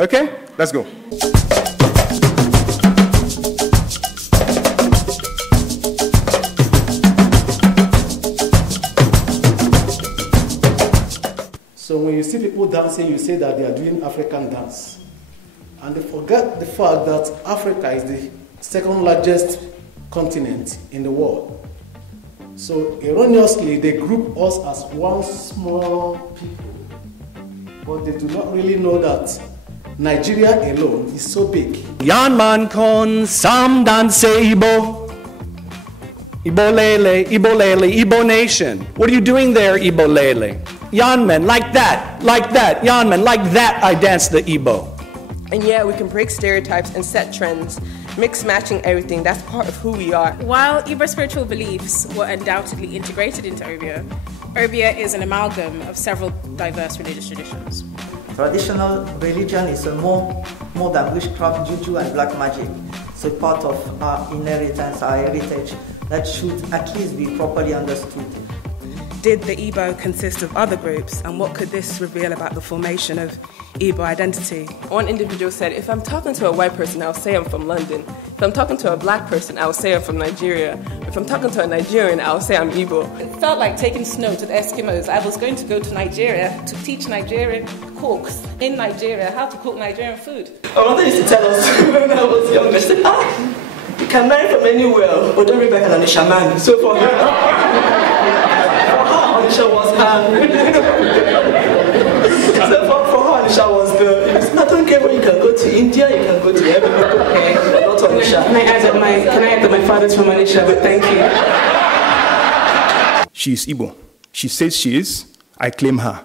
Okay, let's go. So when you see people dancing, you say that they are doing African dance. And they forget the fact that Africa is the second largest continent in the world. So erroneously, they group us as one small people. But they do not really know that Nigeria alone is so big. Yan man kon sam danse Igbo. Igbo lele, Igbo lele, Igbo nation. What are you doing there, Igbo lele? Yan men, like that, Yan men, like that, I dance the Igbo. And yeah, we can break stereotypes and set trends, mix matching everything. That's part of who we are. While Igbo spiritual beliefs were undoubtedly integrated into Obia, Obia is an amalgam of several diverse religious traditions. Traditional religion is a more than witchcraft, juju, and black magic. So part of our inheritance, our heritage, that should at least be properly understood. Did the Igbo consist of other groups, and what could this reveal about the formation of Igbo identity? One individual said, if I'm talking to a white person, I'll say I'm from London. If I'm talking to a black person, I'll say I'm from Nigeria. If I'm talking to a Nigerian, I'll say I'm Igbo. It felt like taking snow to the Eskimos. I was going to go to Nigeria to teach Nigerian cooks in Nigeria how to cook Nigerian food. My mother used to tell us when I was young, she said, you can marry from anywhere, but don't be back an Onisha man. So for her, Onisha was her. So for her, Onisha was the, I don't care where you can go to India, you can go to everywhere, okay, not Onisha. Can I add that my father's from Onisha, but thank you. She is Igbo. She says she is. I claim her.